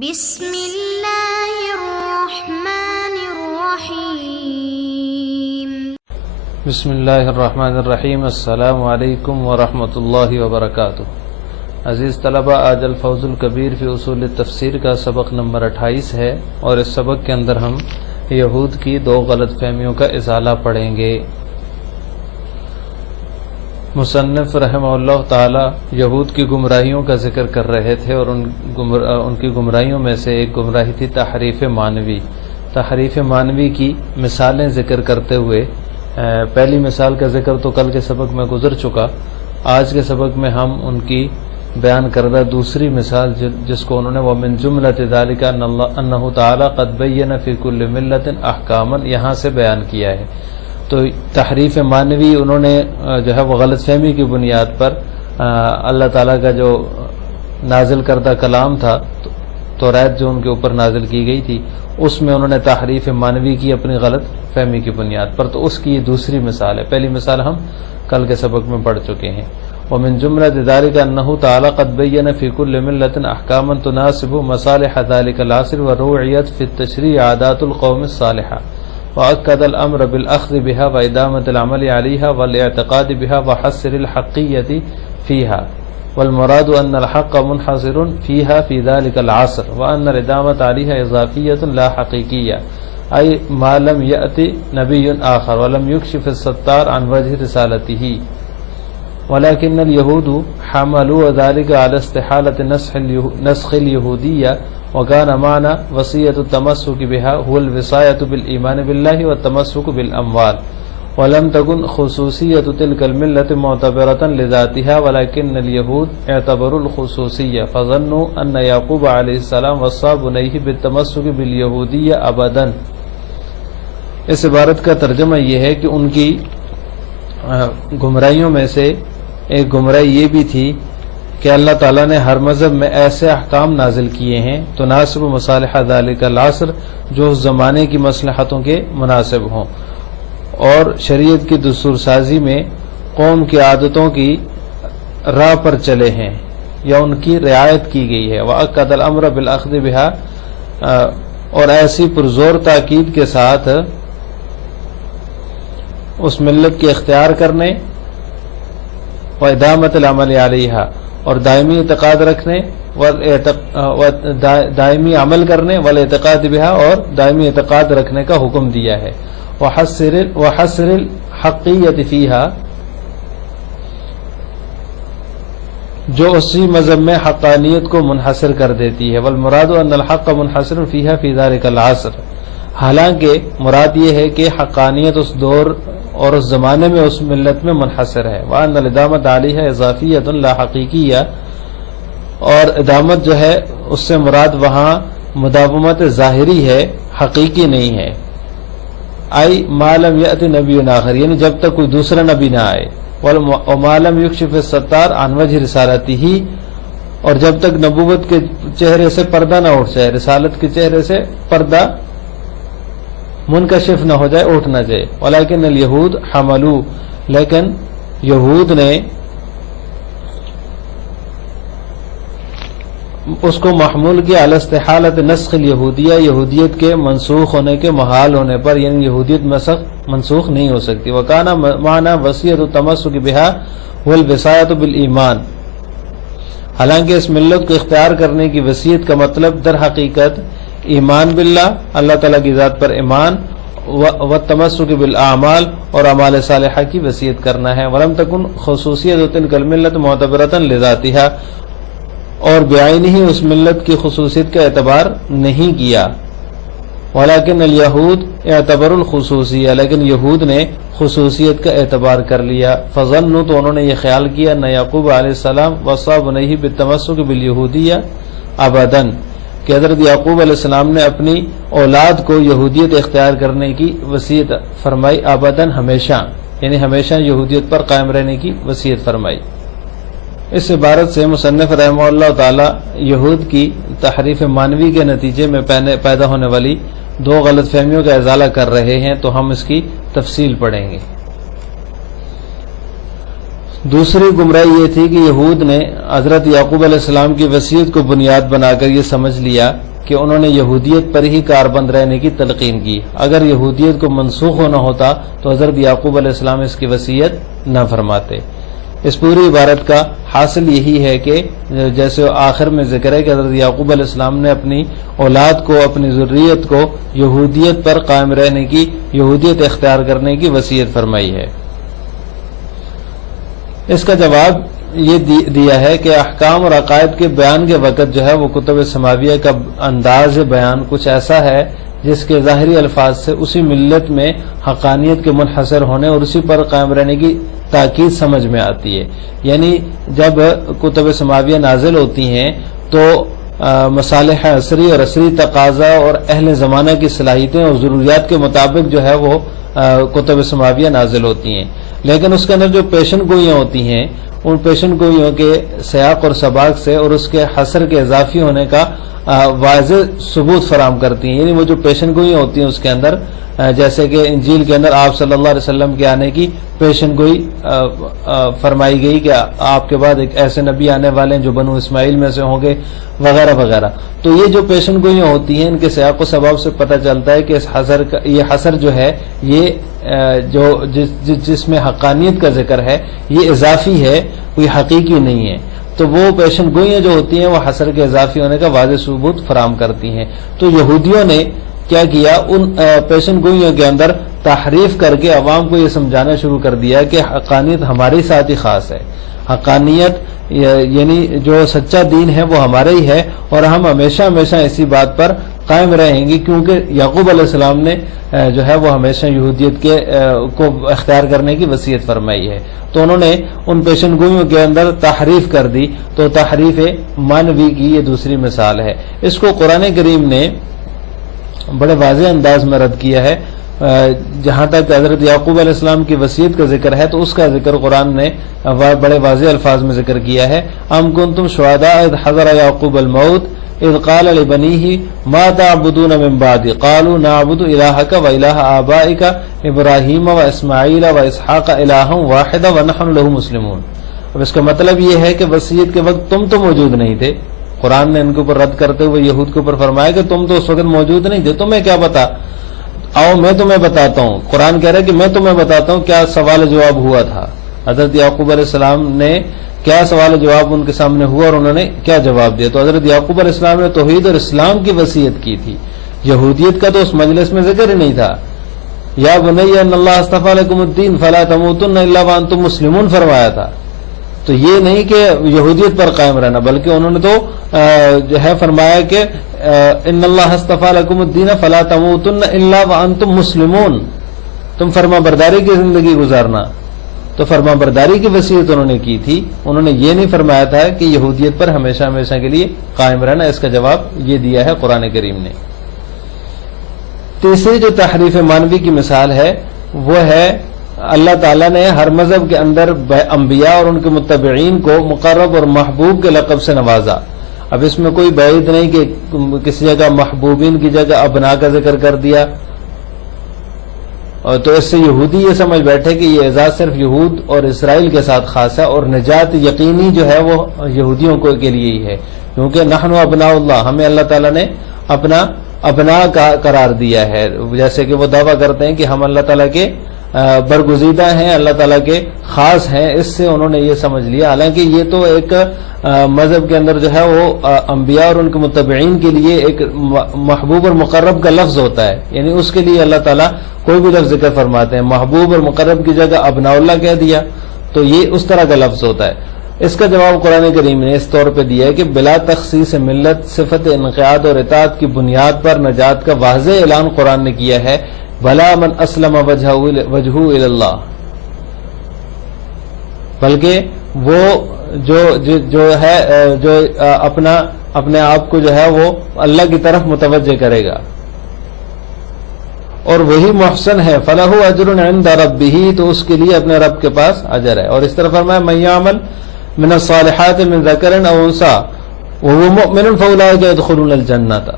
بسم اللہ الرحمن الرحیم۔ بسم اللہ الرحمن الرحیم۔ السلام علیکم ورحمۃ اللہ وبرکاتہ۔ عزیز طلبہ، آج الفوز الکبیر فی اصول التفسیر کا سبق نمبر 28 ہے، اور اس سبق کے اندر ہم یہود کی دو غلط فہمیوں کا ازالہ پڑھیں گے۔ مصنف رحمہ اللہ تعالی یہود کی گمراہیوں کا ذکر کر رہے تھے، اور ان کی گمراہیوں میں سے ایک گمراہی تھی تحریف معنوی۔ تحریف معنوی کی مثالیں ذکر کرتے ہوئے پہلی مثال کا ذکر تو کل کے سبق میں گزر چکا، آج کے سبق میں ہم ان کی بیان کردہ دوسری مثال جس کو انہوں نے وَمِن جُمْلَةِ ذَلِكَ أَنَّهُ تَعَالَى قَدْ بَيَّنَ فِي كُلِّ مِلَّةٍ أَحْكَامًا یہاں سے بیان کیا ہے۔ تو تحریف معنوی انہوں نے جو ہے وہ غلط فہمی کی بنیاد پر اللہ تعالیٰ کا جو نازل کردہ کلام تھا، توریت جو ان کے اوپر نازل کی گئی تھی، اس میں انہوں نے تحریف معنوی کی اپنی غلط فہمی کی بنیاد پر۔ تو اس کی یہ دوسری مثال ہے، پہلی مثال ہم کل کے سبق میں پڑھ چکے ہیں۔ ومن جملة ذلك أنه تعالى قد بين في كل ملة أحكاما تناسب مصالح ذلك العصر وروعيت في التشريع عادات القوم الصالحة، وأكد الأمر بالأخذ بها وإدامة العمل عليها والاعتقاد بها وحصر الحقية فيها، والمراد أن الحق منحصر فيها في ذلك العصر، وأن الإدامة عليها إضافية لا حقيقية، أي ما لم يأتي نبي آخر ولم يكشف الستار عن وجه رسالته، ولكن اليهود حملوا ذلك على استحالة نسخ اليهودية، وكان معنى وصية التمسك بها هو الوصاية بالإيمان بالله والتمسك بالأموال، ولم تكن خصوصية تلك الملة معتبرة لذاتها، ولكن اليهود اعتبروا الخصوصية فظنوا أن يعقوب عليه السلام وصى بنيه بالتمسك باليهودية أبدا۔ اس عبارت کا ترجمہ یہ ہے کہ ان کی گمراہیوں میں سے ایک گمراہی یہ بھی تھی کہ اللہ تعالیٰ نے ہر مذہب میں ایسے احکام نازل کیے ہیں تناسب مصالح ذالک العصر جو اس زمانے کی مصلحتوں کے مناسب ہوں، اور شریعت کی دستور سازی میں قوم کی عادتوں کی راہ پر چلے ہیں یا ان کی رعایت کی گئی ہے۔ وَأَكَّدَ الْأَمْرَ بِالْأَخْذِ بِهَا، اور ایسی پرزور تاکید کے ساتھ اس ملت کے اختیار کرنے، وَإِدَامَةِ الْعَمَلِ عَلَيْهَا، اور دائمی اعتقاد رکھنے، دائمی عمل کرنے، والاعتقاد بها، اور دائمی اعتقاد رکھنے کا حکم دیا ہے۔ وحصر الحقیت فیہا، جو اسی مذہب میں حقانیت کو منحصر کر دیتی ہے۔ والمراد ان الحق منحصر فیہا فی ذلک العصر، حالانکہ مراد یہ ہے کہ حقانیت اس دور اور اس زمانے میں اس ملت میں منحصر ہے۔ وَأَنَّ الْإِدَامَةَ عَلَيْهَا إِضَافِيَّةٌ لَا حَقِيقِيَّةٌ، اور ادامت جو ہے اس سے مراد وہاں مداومت ظاہری ہے، حقیقی نہیں ہے۔ آئی ما لم یأت نبی آخر، یعنی جب تک کوئی دوسرا نبی نہ آئے۔ وما لم یکشف الستار عن وجہ رسالتہ، اور جب تک نبوت کے چہرے سے پردہ نہ اٹھ جائے، رسالت کے چہرے سے پردہ منکشف نہ ہو جائے، اٹھ نہ جائے۔ ولیکن الیہود حملوا، لیکن یہود نے اس کو محمول کیا علی استحالۃ نسخ الیہودیہ، یہودیت کے منسوخ ہونے کے محال ہونے پر، یعنی یہودیت منسوخ نہیں ہو سکتی۔ وکان معنی وصیۃ التمسک بها هو الوصایۃ بالایمان، حالانکہ اس ملت کو اختیار کرنے کی وصیت کا مطلب در حقیقت ایمان باللہ، اللہ تعالیٰ کی ذات پر ایمان، والتمسک بالاعمال، اور اعمال صالحہ کی وصیت کرنا ہے۔ ولم تکن خصوصیت تلک الملۃ معتبرۃ لذاتها، اور بعینہ ہی اس ملت کی خصوصیت کا اعتبار نہیں کیا۔ ولیکن الیہود اعتبروا الخصوصیہ، لیکن یہود نے خصوصیت کا اعتبار کر لیا۔ فظنوا، تو انہوں نے یہ خیال کیا، ان یعقوب علیہ السلام وصى بنیہ بالتمسک بالیہودیہ ابدا، کہ حضرت یعقوب علیہ السلام نے اپنی اولاد کو یہودیت اختیار کرنے کی وصیت فرمائی، ابداً ہمیشہ، یعنی ہمیشہ یہودیت پر قائم رہنے کی وصیت فرمائی۔ اس عبارت سے مصنف رحمہ اللہ تعالی یہود کی تحریف معنوی کے نتیجے میں پیدا ہونے والی دو غلط فہمیوں کا ازالہ کر رہے ہیں، تو ہم اس کی تفصیل پڑھیں گے۔ دوسری گمراہی یہ تھی کہ یہود نے حضرت یعقوب علیہ السلام کی وصیت کو بنیاد بنا کر یہ سمجھ لیا کہ انہوں نے یہودیت پر ہی کاربند رہنے کی تلقین کی. اگر یہودیت کو منسوخ ہونا ہوتا تو حضرت یعقوب علیہ السلام اس کی وصیت نہ فرماتے. اس پوری عبارت کا حاصل یہی ہے کہ جیسے آخر میں ذکر ہے کہ حضرت یعقوب علیہ السلام نے اپنی اولاد کو، اپنی ذریت کو یہودیت پر قائم رہنے کی، یہودیت اختیار کرنے کی وصیت فرمائی ہے. اس کا جواب یہ دیا ہے کہ احکام اور عقائد کے بیان کے وقت جو ہے وہ کتب سماویہ کا انداز بیان کچھ ایسا ہے جس کے ظاہری الفاظ سے اسی ملت میں حقانیت کے منحصر ہونے اور اسی پر قائم رہنے کی تاکید سمجھ میں آتی ہے. یعنی جب کتب سماویہ نازل ہوتی ہیں تو مصالح عصری اور عصری تقاضا اور اہل زمانہ کی صلاحیتیں اور ضروریات کے مطابق جو ہے وہ کتب سماویہ نازل ہوتی ہیں. لیکن اس کے اندر جو پیشن گوئیاں ہوتی ہیں، ان پیشن گوئیوں کے سیاق اور سباق سے اور اس کے حصر کے اضافی ہونے کا واضح ثبوت فراہم کرتی ہیں. یعنی وہ جو پیشن گوئیاں ہوتی ہیں اس کے اندر، جیسے کہ انجیل کے اندر آپ صلی اللہ علیہ وسلم کے آنے کی پیشن گوئی فرمائی گئی کہ آپ کے بعد ایک ایسے نبی آنے والے ہیں جو بنو اسماعیل میں سے ہوں گے، وغیرہ وغیرہ. تو یہ جو پیشن گوئیاں ہوتی ہیں ان کے سیاق و سباب سے پتہ چلتا ہے کہ اس حصر کا یہ حصر جو ہے یہ جو جس میں حقانیت کا ذکر ہے یہ اضافی ہے، کوئی حقیقی نہیں ہے. تو وہ پیشن گوئیاں جو ہوتی ہیں وہ حصر کے اضافی ہونے کا واضح ثبوت فراہم کرتی ہیں. تو یہودیوں نے کیا کیا، ان پیشن گوئیوں کے اندر تحریف کر کے عوام کو یہ سمجھانا شروع کر دیا کہ حقانیت ہمارے ساتھ ہی خاص ہے، حقانیت یعنی جو سچا دین ہے وہ ہمارا ہی ہے اور ہم ہمیشہ ہمیشہ اسی بات پر قائم رہیں گے، کیونکہ یعقوب علیہ السلام نے جو ہے وہ ہمیشہ یہودیت کو اختیار کرنے کی وصیت فرمائی ہے. تو انہوں نے ان پیشن گوئیوں کے اندر تحریف کر دی. تو تحریف مانوی کی یہ دوسری مثال ہے. اس کو قرآن کریم نے بڑے واضح انداز میں رد کیا ہے. جہاں تک حضرت یعقوب علیہ السلام کی وصیت کا ذکر ہے تو اس کا ذکر قرآن نے بڑے واضح الفاظ میں ذکر کیا ہے. ام کنتم شہداء اذ حضر یعقوب الموت اذ قال لبنیہ ما تعبدون من بعدی قالوا نعبد الہک و الہ آبائک ابراہیم و اسماعیل و اسحاق الہا واحدا ونحن له مسلمون. اب اس کا مطلب یہ ہے کہ وصیت کے وقت تم تو موجود نہیں تھے. قرآن نے ان کے اوپر رد کرتے ہوئے یہود کے اوپر فرمایا کہ تم تو اس وقت موجود نہیں تھے، تمہیں کیا پتا. آؤ میں تمہیں بتاتا ہوں. قرآن کہہ رہا ہے کہ میں تمہیں بتاتا ہوں کیا سوال جواب ہوا تھا. حضرت یعقوب علیہ السلام نے کیا سوال جواب ان کے سامنے ہوا اور انہوں نے کیا جواب دیا. تو حضرت یعقوب علیہ السلام نے توحید اور اسلام کی وصیت کی تھی. یہودیت کا تو اس مجلس میں ذکر ہی نہیں تھا. یا بنی ان اللہ اصطفی لکم الدین فلا تموتن الا وانتم مسلمون فرمایا تھا. تو یہ نہیں کہ یہودیت پر قائم رہنا، بلکہ انہوں نے تو جو ہے فرمایا کہ ان اللہ اصطفی لکم الدین فلا تموتن الا وانتم مسلمون، تم فرما برداری کی زندگی گزارنا. تو فرما برداری کی وصیت انہوں نے کی تھی. انہوں نے یہ نہیں فرمایا تھا کہ یہودیت پر ہمیشہ ہمیشہ کے لیے قائم رہنا. اس کا جواب یہ دیا ہے قرآن کریم نے. تیسری جو تحریف مانوی کی مثال ہے وہ ہے اللہ تعالیٰ نے ہر مذہب کے اندر انبیاء اور ان کے متبعین کو مقرب اور محبوب کے لقب سے نوازا. اب اس میں کوئی بعید نہیں کہ کسی جگہ محبوبین کی جگہ ابنا کا ذکر کر دیا، اور تو اس سے یہودی یہ سمجھ بیٹھے کہ یہ اعزاز صرف یہود اور اسرائیل کے ساتھ خاص ہے اور نجات یقینی جو ہے وہ یہودیوں کے لیے ہی ہے، کیونکہ نحن ابناء اللہ، ہمیں اللہ تعالیٰ نے اپنا ابنا کا قرار دیا ہے. جیسے کہ وہ دعویٰ کرتے ہیں کہ ہم اللہ تعالیٰ کے برگزیدہ ہیں، اللہ تعالیٰ کے خاص ہیں. اس سے انہوں نے یہ سمجھ لیا، حالانکہ یہ تو ایک مذہب کے اندر جو ہے وہ انبیاء اور ان کے متبعین کے لیے ایک محبوب اور مقرب کا لفظ ہوتا ہے. یعنی اس کے لیے اللہ تعالیٰ کوئی بھی لفظ ذکر فرماتے ہیں. محبوب اور مقرب کی جگہ ابناء اللہ کہہ دیا تو یہ اس طرح کا لفظ ہوتا ہے. اس کا جواب قرآن کریم نے اس طور پہ دیا ہے کہ بلا تخصیص ملت صفت انقیاد اور اطاعت کی بنیاد پر نجات کا واضح اعلان قرآن نے کیا ہے. بلا من اسلم وجہہ الی اللہ، بلکہ وہ جو ہے جو اپنے آپ کو جو ہے وہ اللہ کی طرف متوجہ کرے گا اور وہی محسن ہے. فلہ اجر عند ربہ، تو اس کے لیے اپنے رب کے پاس اجر ہے. اور اس طرح فرمایا من یعمل من الصالحات من ذکر او انثی وهو مؤمن فاولئک يدخلون الجنۃ.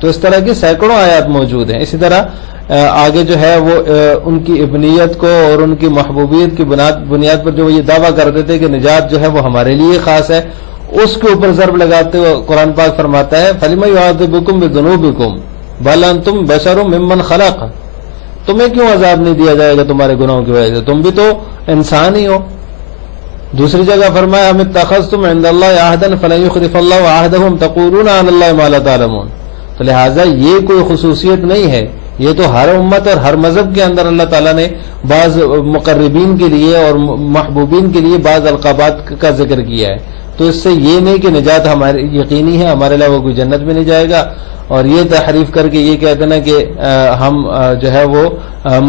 تو اس طرح کی سینکڑوں آیات موجود ہیں. اسی طرح آگے جو ہے وہ ان کی ابنیت کو اور ان کی محبوبیت کی بنیاد پر جو یہ دعویٰ کرتے تھے کہ نجات جو ہے وہ ہمارے لیے خاص ہے، اس کے اوپر ضرب لگاتے ہوئے قرآن پاک فرماتا ہے فَلِمَ يُعَذِّبُكُم بِذُنُوبِكُم بَلْ أَنتُم بَشَرٌ مِّمَّنْ خَلَقَ، تمہیں کیوں عذاب نہیں دیا جائے گا تمہارے گناہوں کی وجہ سے، تم بھی تو انسان ہی ہو۔ دوسری جگہ فرمایا ام اتخذتم عند اللہ عہدا فلن یخلف اللہ عہدہ تقولون علی اللہ ما لا تعلمون، تو لہٰذا یہ کوئی خصوصیت نہیں ہے، یہ تو ہر امت اور ہر مذہب کے اندر اللہ تعالیٰ نے بعض مقربین کے لیے اور محبوبین کے لیے بعض القابات کا ذکر کیا ہے، تو اس سے یہ نہیں کہ نجات ہماری یقینی ہے، ہمارے علاوہ کوئی جنت میں نہیں جائے گا، اور یہ تحریف کر کے یہ کہتے ہیں کہ ہم جو ہے وہ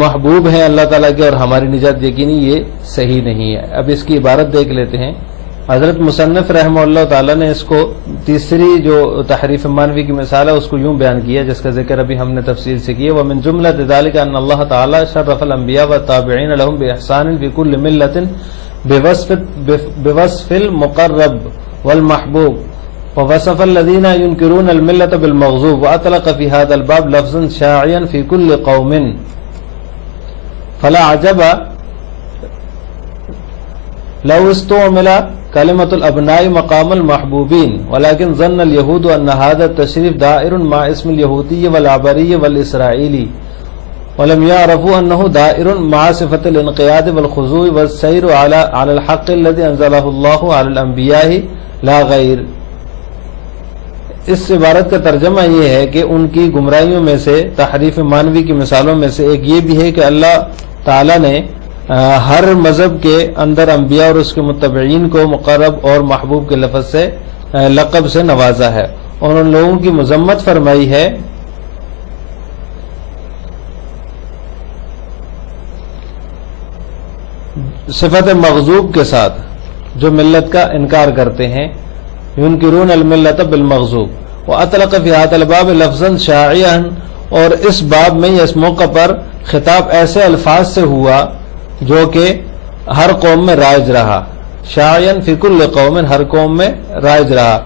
محبوب ہیں اللہ تعالیٰ کے اور ہماری نجات یقینی، یہ صحیح نہیں ہے۔ اب اس کی عبارت دیکھ لیتے ہیں۔ حضرت مصنف رحمہ اللہ تعالیٰ نے اس کو تیسری جو تحریف مانوی کی مثال ہے اس کو یوں بیان کیا جس کا ذکر ابھی ہم نے تفصیل سے کیا، وَمِن جُمْلَةِ ذَلِكَ أَنَّ اللَّهَ تَعَالَى شَرَّفَ الْأَنْبِيَاءَ وَالتَّابِعِينَ لَهُم بِإِحْسَانٍ فِي كُلِّ مِلَّةٍ بوصف المقرب والمحبوب، ووصف الذين ينكرون الملة بالمغضوب، وأطلق في هذا الباب لفظا شاعيا في كل قوم، فلا عجب لو استعمل كلمة الأبناء مقام المحبوبين، ولكن ظن اليهود أن هذا التشريف دائر مع اسم اليهودي والعبري والإسرائيلي، ولم يعرفوا أنه دائر مع صفة الانقياد والخضوع والسير على الحق الذي أنزله الله على الأنبياء لا غير۔ اس عبارت کا ترجمہ یہ ہے کہ ان کی گمراہیوں میں سے تحریف مانوی کی مثالوں میں سے ایک یہ بھی ہے کہ اللہ تعالیٰ نے ہر مذہب کے اندر انبیاء اور اس کے متبعین کو مقرب اور محبوب کے لفظ سے لقب سے نوازا ہے، اور ان لوگوں کی مذمت فرمائی ہے صفت مغضوب کے ساتھ جو ملت کا انکار کرتے ہیں، ينکرون الملت بالمغضوب، واطلق فی هذا الباب لفظا شاعیا، اور اس باب میں اس موقع پر خطاب ایسے الفاظ سے ہوا جو کہ ہر قوم میں رائج رہا، شاعیا فی کل قوم، ہر قوم میں رائج رہا۔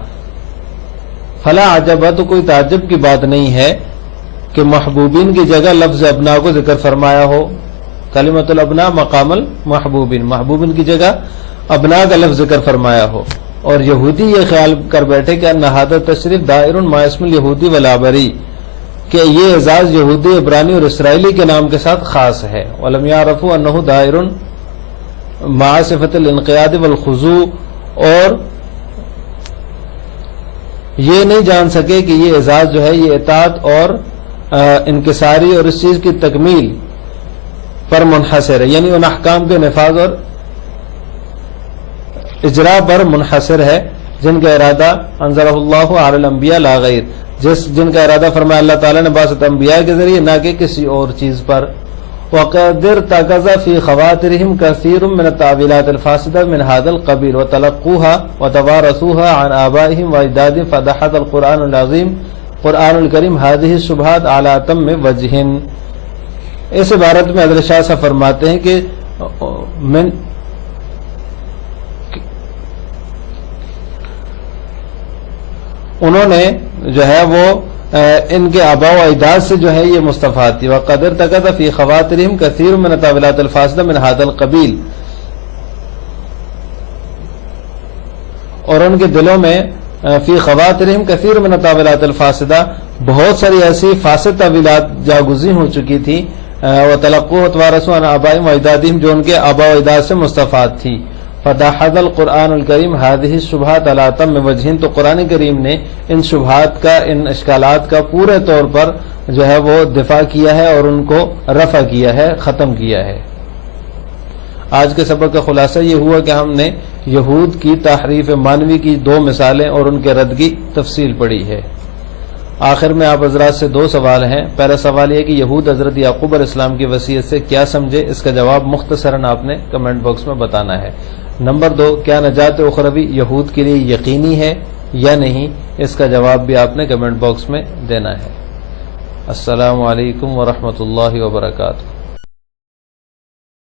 فلا عجب، تو کوئی تعجب کی بات نہیں ہے کہ محبوبین کی جگہ لفظ ابنا کو ذکر فرمایا ہو، کلمۃ الابنا مقام المحبوبین، محبوبین کی جگہ ابنا کا لفظ ذکر فرمایا ہو، اور یہودی یہ خیال کر بیٹھے کہ ان هذا تشریف دائر مع اسم اليهودي والعبری، کہ یہ اعزاز یہودی، عبرانی اور اسرائیلی کے نام کے ساتھ خاص ہے، ولم يعرفوا انه دائر مع صفت الانقیاد والخضوع، اور یہ نہیں جان سکے کہ یہ اعزاز جو ہے یہ اطاعت اور انکساری اور اس چیز کی تکمیل پر منحصر ہے، یعنی ان احکام کے نفاذ اور اجرا پر منحصر ہے جن کا ارادہ انزلہ اللہ علی الانبیاء لا غیر، جن کا ارادہ فرمایا اللہ تعالیٰ نے بعثت انبیاء کے ذریعے، نہ کہ کسی اور چیز پر۔ وقد ارتكز في خواطرهم كثير من التأويلات الفاسدة من هذا القبيل وتلقوها وتوارثوها عن آبائهم وأجدادهم، فدحض القرآن العظيم قرآن الكريم هذه الشبهات على أتم وجه۔ اس عبارت میں حضرت شاہ صاحب فرماتے ہیں کہ انہوں نے جو ہے وہ ان کے آباء و اجداد سے جو ہے یہ مستفاد تھی۔ وقد ارتكز في خواطرهم كثير من التأويلات الفاسدة من هذا القبيل، اور ان کے دلوں میں فی خواطرهم كثير من التأويلات الفاسدة بہت ساری ایسی فاسد تعویلات جاگزی ہو چکی تھی، وتلقوا وتوارثوا عن آبائهم واجدادهم، جو ان کے آباء و اجداد سے مستفاد تھی۔ فدحض القرآن الکریم هذه الشبهات على أتم وجه، تو قرآن کریم نے ان شبہات کا، ان اشکالات کا پورے طور پر جو ہے وہ دفاع کیا ہے اور ان کو رفع کیا ہے، ختم کیا ہے۔ آج کے سبق کا خلاصہ یہ ہوا کہ ہم نے یہود کی تحریف مانوی کی دو مثالیں اور ان کے رد کی تفصیل پڑھی ہے۔ آخر میں آپ حضرات سے دو سوال ہیں۔ پہلا سوال یہ کہ یہود حضرت یعقوب علیہ السلام کی وصیت سے کیا سمجھے، اس کا جواب مختصراً آپ نے کمنٹ باکس میں بتانا ہے۔ نمبر 2، کیا نجات اخروی یہود کے لیے یقینی ہے یا نہیں، اس کا جواب بھی آپ نے کمنٹ باکس میں دینا ہے۔ السلام علیکم ورحمۃ اللہ وبرکاتہ۔